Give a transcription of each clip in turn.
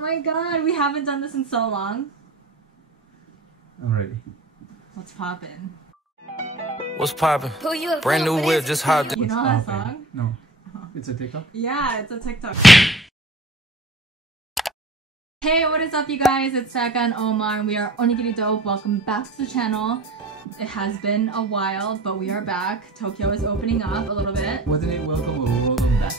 my god, we haven't done this in so long. I'm ready. What's poppin'? What's poppin'? Brand new whip, just hopped in. You know that song? No. It's a TikTok? Yeah, it's a TikTok. Hey, what is up you guys? It's Saka and Omar and we are Onigiri Dope. Welcome back to the channel. It has been a while, but we are back. Tokyo is opening up a little bit. Wasn't it welcome or welcome back?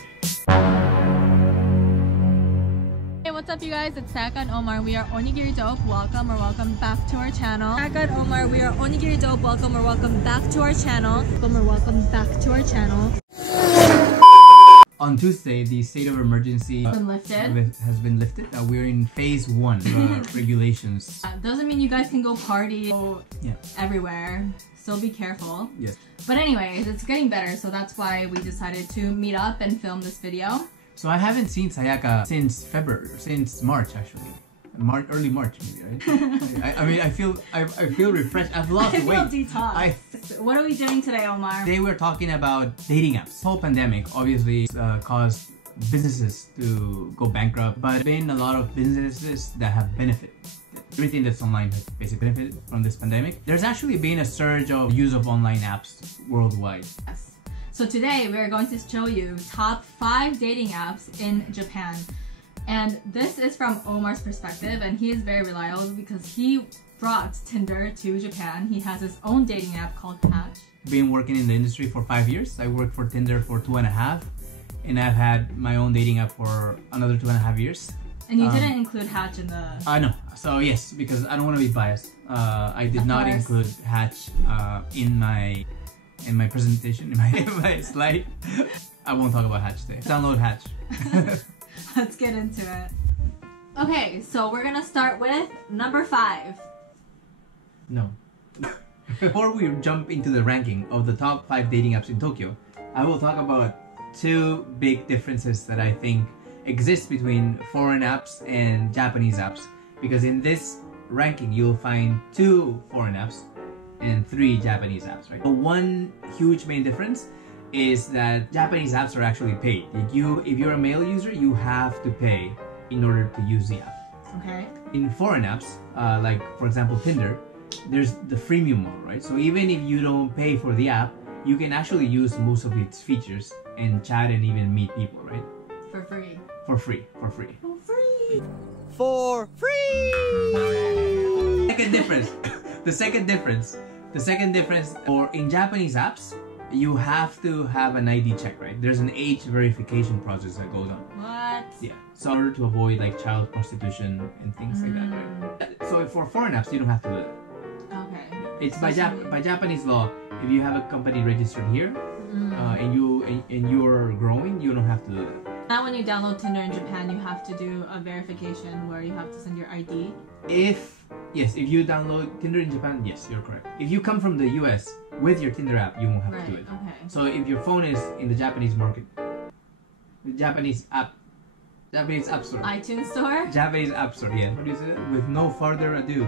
Hey, what's up you guys? It's Saka and Omar. We are Onigiri Dope. Welcome or welcome back to our channel. Saka and Omar, we are Onigiri Dope. Welcome or welcome back to our channel. Welcome or welcome back to our channel. On Tuesday, the state of emergency has been lifted. We're in phase 1 regulations. Doesn't mean you guys can go party everywhere. Still be careful. Yes. But anyways, it's getting better, so that's why we decided to meet up and film this video. So I haven't seen Sayaka since February, since March actually. Early March maybe, right? I mean, I feel refreshed. I've lost weight. I feel detox. What are we doing today, Omar? Today we're talking about dating apps. The whole pandemic obviously caused businesses to go bankrupt, but been a lot of businesses that have benefited. Everything that's online has basically benefited from this pandemic. There's actually been a surge of use of online apps worldwide. Yes. So today we are going to show you top 5 dating apps in Japan. And this is from Omar's perspective, and he is very reliable because he brought Tinder to Japan. He has his own dating app called Hatch. Been working in the industry for 5 years. I worked for Tinder for 2.5, and I've had my own dating app for another 2.5 years. And you didn't include Hatch in the... No. So yes, because I don't want to be biased. I did not include Hatch in my presentation, in my slide. I won't talk about Hatch today. Download Hatch. Let's get into it. Okay, so we're gonna start with number 5. No. Before we jump into the ranking of the top 5 dating apps in Tokyo, I will talk about 2 big differences that I think exist between foreign apps and Japanese apps. Because in this ranking, you'll find 2 foreign apps and 3 Japanese apps, right? The one huge main difference is that Japanese apps are actually paid. If you're a male user, you have to pay in order to use the app. Okay. In foreign apps, like for example Tinder, there's the freemium mode, right? So even if you don't pay for the app, you can actually use most of its features and chat and even meet people, right? For free. For free. For free. For free. For free! Second difference. The second difference, or in Japanese apps, you have to have an ID check, right? There's an age verification process that goes on. What? Yeah. So in order to avoid like child prostitution and things like that, right? So for foreign apps, you don't have to do that. Okay. It's by Japanese law. If you have a company registered here, and you're growing, you don't have to do that. Now when you download Tinder in Japan, you have to do a verification where you have to send your ID. If you download Tinder in Japan, yes, you're correct. If you come from the US with your Tinder app, you won't have to do it. Okay. So if your phone is in the Japanese market, the Japanese app store. iTunes store? Japanese app store, yeah. What do you say? With no further ado,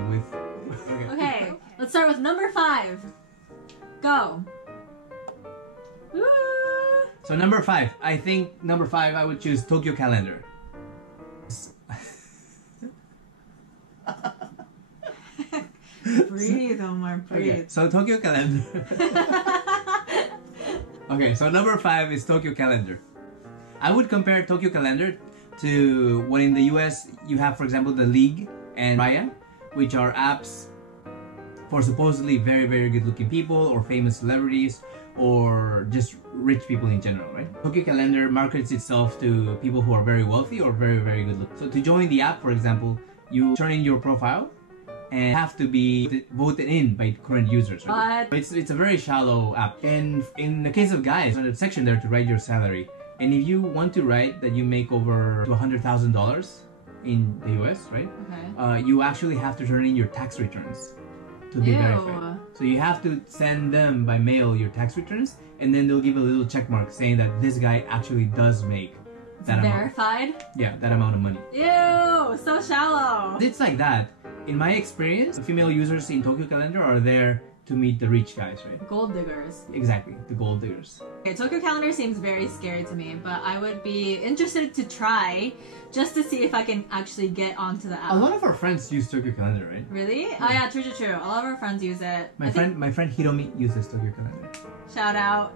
Okay, let's start with number 5. Go. Woo! So number 5, I think number 5 I would choose Tokyo Calendar. Breathe, Omar, breathe. Okay, so Tokyo Calendar. Okay, so number 5 is Tokyo Calendar. I would compare Tokyo Calendar to what in the US you have, for example, the League and Raya, which are apps for supposedly very, very good looking people or famous celebrities or just rich people in general, right? Tokyo Calendar markets itself to people who are very wealthy or very, very good looking. So to join the app, for example, you turn in your profile and have to be voted in by current users, right? But it's a very shallow app. And in the case of guys, there's a section there to write your salary. And if you want to write that you make over $100,000 in the US, right? Okay. You actually have to turn in your tax returns to be verified. So you have to send them by mail your tax returns, and then they'll give a little check mark saying that this guy actually does make that amount. Verified? Yeah, that amount of money. Ew, so shallow. It's like that. In my experience, the female users in Tokyo Calendar are there to meet the rich guys, right? Gold diggers. Exactly, the gold diggers. Okay, Tokyo Calendar seems very scary to me, but I would be interested to try just to see if I can actually get onto the app. A lot of our friends use Tokyo Calendar, right? Really? Yeah. Oh yeah, true. A lot of our friends use it. My friend Hiromi uses Tokyo Calendar. Shout out.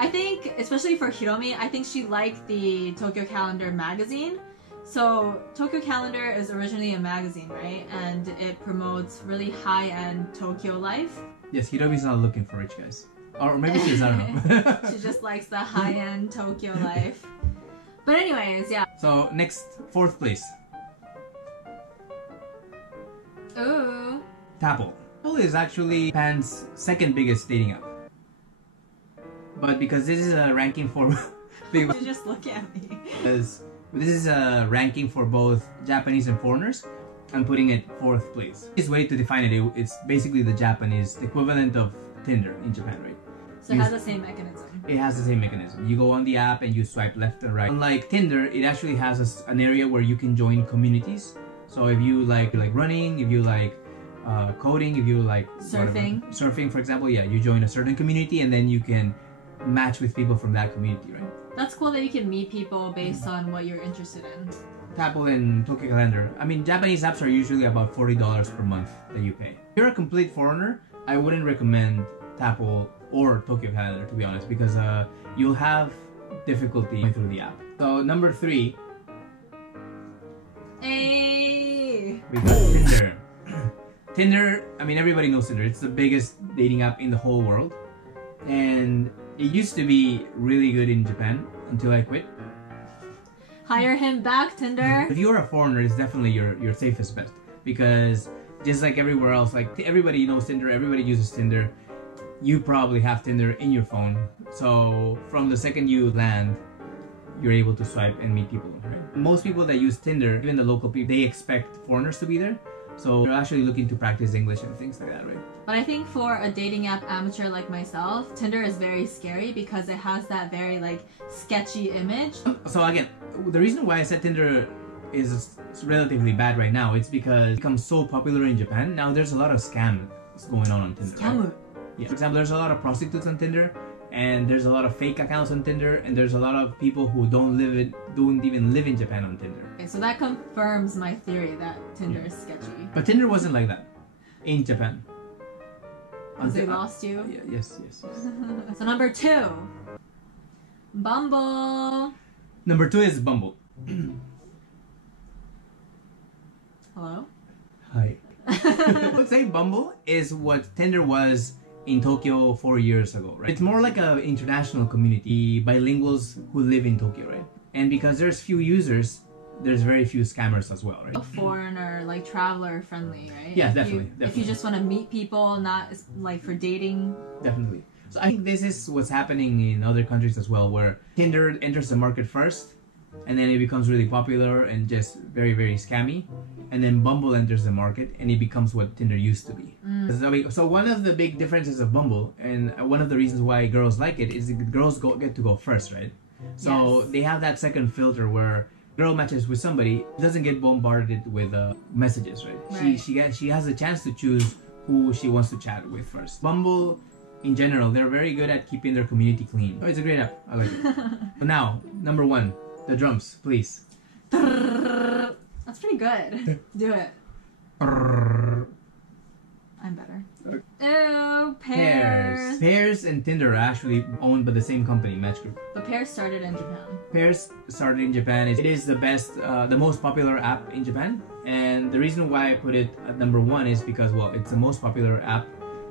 I think, especially for Hiromi, I think she liked the Tokyo Calendar magazine. So Tokyo Calendar is originally a magazine, right? And it promotes really high-end Tokyo life. Yes, Hiromi's not looking for rich guys. Or maybe she is, I don't know. She just likes the high-end Tokyo life. But anyways, yeah. So next, 4th place. Ooh. Tapple. Tapple is actually Japan's 2nd biggest dating app. But because this is a ranking for... You just look at me. Because this is a ranking for both Japanese and foreigners, I'm putting it 4th place. This way to define it, it's basically the Japanese equivalent of Tinder in Japan, right? So it has the same mechanism. It has the same mechanism. You go on the app and you swipe left and right. Unlike Tinder, it actually has an area where you can join communities. So if you like running, if you like coding, if you like surfing, for example, yeah, you join a certain community and then you can match with people from that community, right? That's cool that you can meet people based on what you're interested in. Tapple and Tokyo Calendar. I mean, Japanese apps are usually about $40 per month that you pay. If you're a complete foreigner, I wouldn't recommend Tapple or Tokyo Calendar, to be honest, because you'll have difficulty going through the app. So number 3. Hey. We got Tinder. Tinder, I mean, everybody knows Tinder. It's the biggest dating app in the whole world. And it used to be really good in Japan until I quit. Hire him back, Tinder. If you're a foreigner, it's definitely your safest bet, because just like everywhere else, like everybody knows Tinder, everybody uses Tinder. You probably have Tinder in your phone, so from the second you land, you're able to swipe and meet people, right? Most people that use Tinder, even the local people, they expect foreigners to be there, so they're actually looking to practice English and things like that, right? But I think for a dating app amateur like myself, Tinder is very scary because it has that very like sketchy image. So again, the reason why I said Tinder is relatively bad right now, it's because it becomes so popular in Japan. Now there's a lot of scams going on Tinder. Scam. Right? Yeah. For example, there's a lot of prostitutes on Tinder, and there's a lot of fake accounts on Tinder, and there's a lot of people who don't even live in Japan on Tinder. Okay, so that confirms my theory that Tinder is sketchy. But Tinder wasn't like that in Japan. Because they lost you? Yeah, yes. So number 2. Bumble. Number 2 is Bumble. Hello? Hi. I would say Bumble is what Tinder was in Tokyo 4 years ago, right? It's more like an international community, bilinguals who live in Tokyo, right? And because there's few users, there's very few scammers as well, right? A foreigner, like traveler friendly, right? Yeah, definitely. If you just want to meet people, not like for dating. Definitely. So I think this is what's happening in other countries as well, where Tinder enters the market first, and then it becomes really popular and just very, very scammy. And then Bumble enters the market, and it becomes what Tinder used to be. So one of the big differences of Bumble, and one of the reasons why girls like it, is the girls get to go first, right? So they have that second filter where girl matches with somebody, doesn't get bombarded with messages, right? She has a chance to choose who she wants to chat with first. Bumble, in general, they're very good at keeping their community clean. Oh, it's a great app. I like it. So now, number 1, the drums, please. That's pretty good. Do it. I'm better. Okay. Ew, Pairs. Pairs and Tinder are actually owned by the same company, Match Group. But Pairs started in Japan. Pairs started in Japan. It is the most popular app in Japan. And the reason why I put it at number 1 is because, well, it's the most popular app.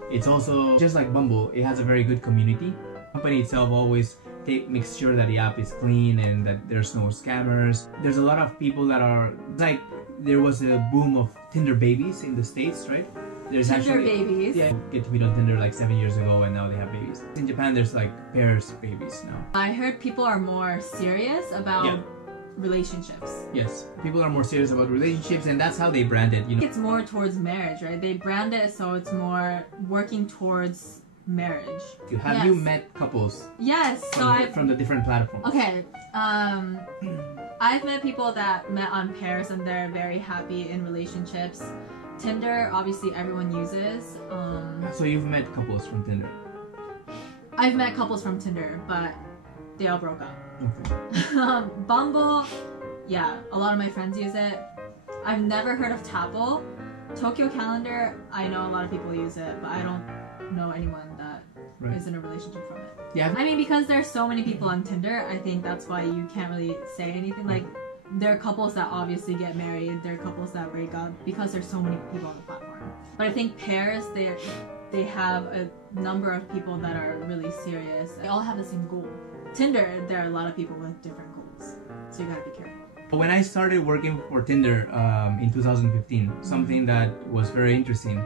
It's also, just like Bumble, it has a very good community. The company itself always makes sure that the app is clean and that there's no scammers. There's a lot of people that are, like, there was a boom of Tinder babies in the States, right? There's Tinder babies. Yeah, get to meet on Tinder like 7 years ago, and now they have babies. In Japan, there's like Pairs babies now. I heard people are more serious about relationships. Yes, people are more serious about relationships, and that's how they brand it. You know, it's more towards marriage, right? They brand it so it's more working towards marriage. Have you met couples? Yes. From the different platforms. Okay. I've met people that met on Pairs and they're very happy in relationships. Tinder, obviously everyone uses. So you've met couples from Tinder? I've met couples from Tinder, but they all broke up. Okay. Bumble, yeah, a lot of my friends use it. I've never heard of Tapple. Tokyo Calendar, I know a lot of people use it, but I don't know anyone that is in a relationship from it. Yeah. I mean, because there's so many people on Tinder, I think that's why you can't really say anything. Like, there are couples that obviously get married, there are couples that break up because there's so many people on the platform. But I think pairs, they have a number of people that are really serious. They all have the same goal. Tinder, there are a lot of people with different goals, so you gotta be careful. When I started working for Tinder in 2015, something that was very interesting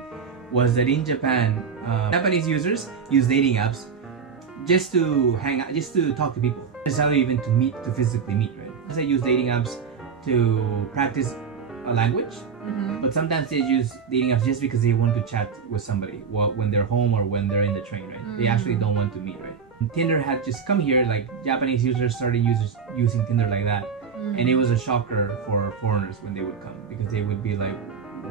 was that in Japan, Japanese users use dating apps just to hang out, just to talk to people, not necessarily even to physically meet, right? They use dating apps to practice a language, but sometimes they use dating apps just because they want to chat with somebody when they're home or when they're in the train, right? They actually don't want to meet, right? Tinder had just come here, like Japanese users started using Tinder like that. And it was a shocker for foreigners when they would come, because they would be like,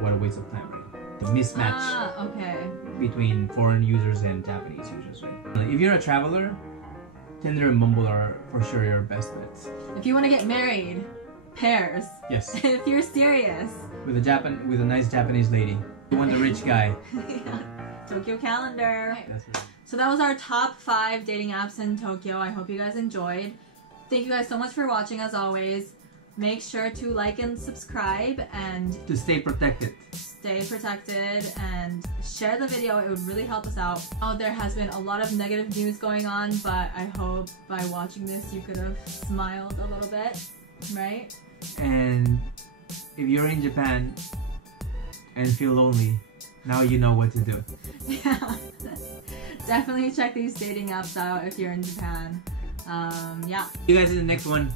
what a waste of time, right? The mismatch between foreign users and Japanese users, right? If you're a traveler, Tinder and Bumble are for sure your best bets. If you want to get married, pairs. Yes. If you're serious. With a nice Japanese lady. You want the rich guy. Tokyo Calendar. That's right. So that was our top 5 dating apps in Tokyo. I hope you guys enjoyed. Thank you guys so much for watching as always. Make sure to like and subscribe and to stay protected. Stay protected and share the video. It would really help us out. Oh, there has been a lot of negative news going on, but I hope by watching this you could have smiled a little bit, right? And if you're in Japan and feel lonely, now you know what to do. Yeah. Definitely check these dating apps out if you're in Japan. Yeah. See you guys in the next one.